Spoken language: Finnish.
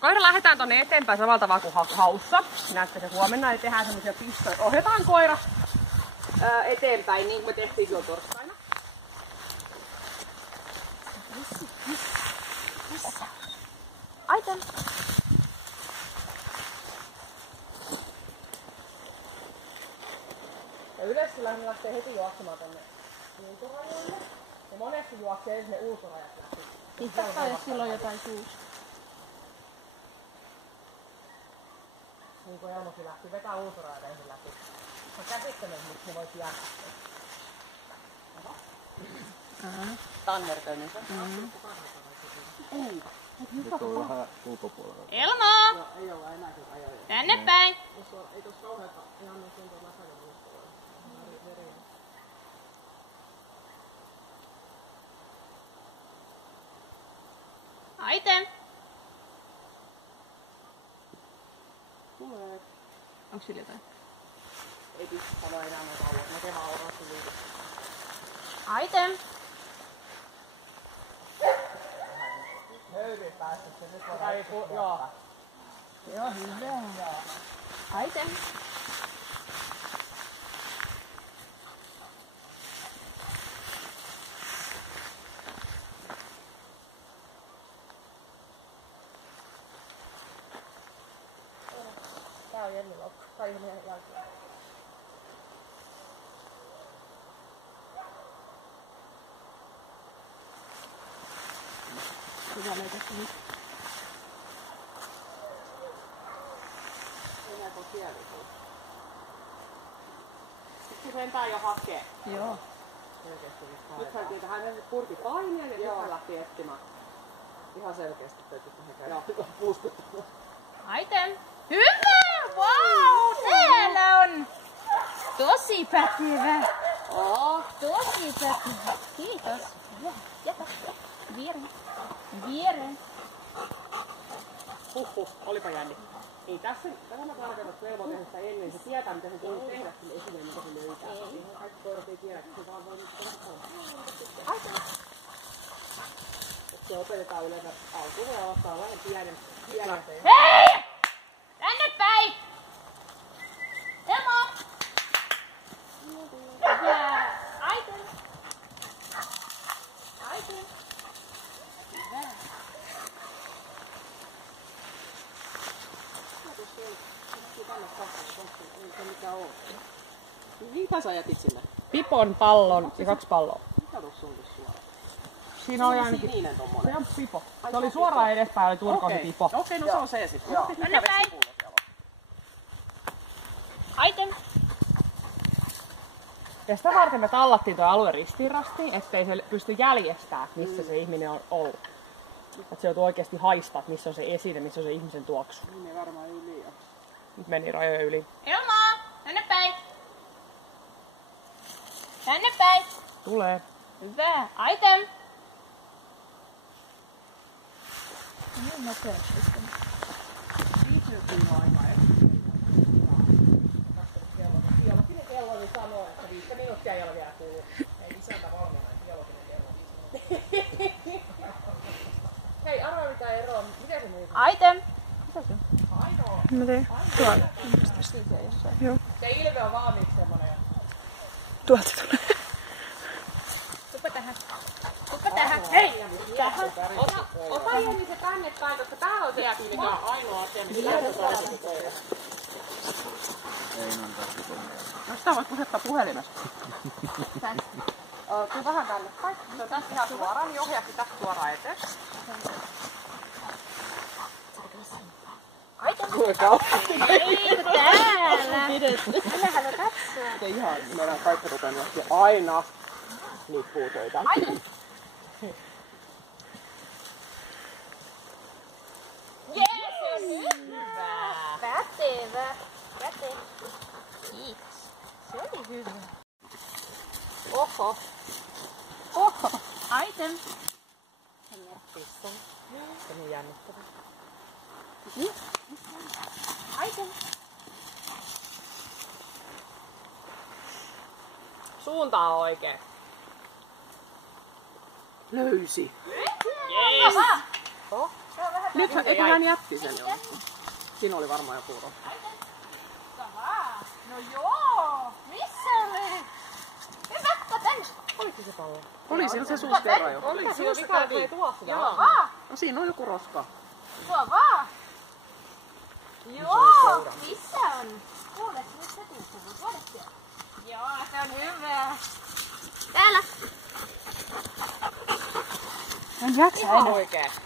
Koira lähdetään tonne eteenpäin samalla tavalla kuin haussa. Näette se huomenna, ja tehdään semmosia pistoja. Ohjataan koira eteenpäin, niin kuin me tehtiin silloin torstaina. Aitan. Ja yleensä ne lähtee heti juoksemaan tonne ulkorajoille. Ja monesti juoksee sinne ulkorajat läpi. Pitääkö jos silloin jotain suussa? Niin kuin Elmokin lähti, vetää ulkorajat ensin läpi. Se on käsittämättä, miksi ne voisi jäädä. Tannertöinen se. Ei. Nyt on vähän ulkopuolella. Elmo! Joo, ei ole enää kyllä ajoja. Tänne päin! Ei tossa kauheeta ihan noin tuntuu läpäinen ulkopuolella. Aiten! Tulee. Onks sillä jotain? Ei pysty sanoa enää noita oloja. Mä teen vaan oranssi liikaa. Aiten! Höyrin päästä se nyt on. Joo. Joo, hyvä. Aiten! Tää on Jenni lokka. Tai ihan meidän jälkeen. Hyvä löytäisi nyt. Enää kun kielisuus. Sitten se sentään jo hakee. Joo. Nyt hän kiitä hänen purki painia ja sitten hän lähti etsimään. Ihan selkeästi täytyy tehdä puuskuttaa. Aiten! Hyvä! Wow! Täällä on tosi pätevä. Tosi pätevä. Kiitos. Jätä. Viereen. Viereen. Olipa jänni. Ei tässä mä tarkoitan, että Velmo tehdä sitä ennen. Se tietää, mitä se tulee tehdä sille esineen, mitä se löytää. Ihan kaikki koirat ei tiedä, että se vaan voi nyt tehdä. Aiten! Se opetetaan yleensä alkuun ja aloittaa vähän pienen. Hei! Tänne päin! Elmo! Hyvä! Aiten! Aiten! Hyvä! Mitä sä jätit sinne? Pipon pallon ja 2 palloa. Mikä tuossa on tuossa suoraan? Siinä oli ainakin... Sininen tommonen. Se on pipo. Se oli suoraan edespäin, oli turkoinen pipo. Okei, no se on se sitten. Joo. Tänne päin! Aiten! Ja sitä varten me tallattiin tuo alue ristiin, ettei se pysty jäljestämään, missä se ihminen on ollut. Että se joutuu oikeasti haistaa, että missä on se esine, missä on se ihmisen tuoksu. Niin ei varmaan yli. Nyt meni rajojen yli. Elmo! Tänne päin! Tänne päin! Tulee. Hyvä! Aiten! Niin nopeasti. 5 minuuttia aikaa. Biologinen kello niin sanoo, että 5 minuuttia ei ole vielä tullut. Ei isäntä valmiina, että biologinen kello. Hei, arvaa mitä eroa. Mikä se muu? Aiten! Mitä se on? Ainoa. Mä teen tuolla. Joo. Se ilme on valmiiksi semmonen. Tuolta tulee. Tuppa tähän. Tuppa tähän. Hei! Tähän. Ota Jenni se tänne päin, koska täällä on se mikä on ainoa asia, mikä lähtee se koira. Ei antaa sitä. No sitä voit pusettaa puhelimessa. Tuu vähän tänne päin. Se on tästä ihan suoraan, niin ohjaa sitä suoraan eteen. Aiten! Kuinka Ei, täällä! Minähän on katsoa. Se ihan, meidän kaikki rupeaa aina niitä puutöitä. Aiten! Jees! Hyvä! Pätevä! Pätevä! Kiitos. Se oli hyvä. Oho! Oho! Aiten! Se on niin jännittävä. Aiten! Suunta on oikein. Löysi. Jees! Oh, se on Nyt eikö hän jätti sen jonnekin? Siinä oli varmaan joku roska. No joo! Missä oli? Hyvättä tänne! Oliko se pallo? Oli sillä se suus kerran jo. Oli siinä vika, että ei tuo sitä. Joo vaan! No siinä on joku roska. Tuo vaan! Joo! Missä on? Kuule, nyt se tuukkuu. Tuoda siellä. Joo, se on hyvä. Täällä! En jaksa Ihan oikein.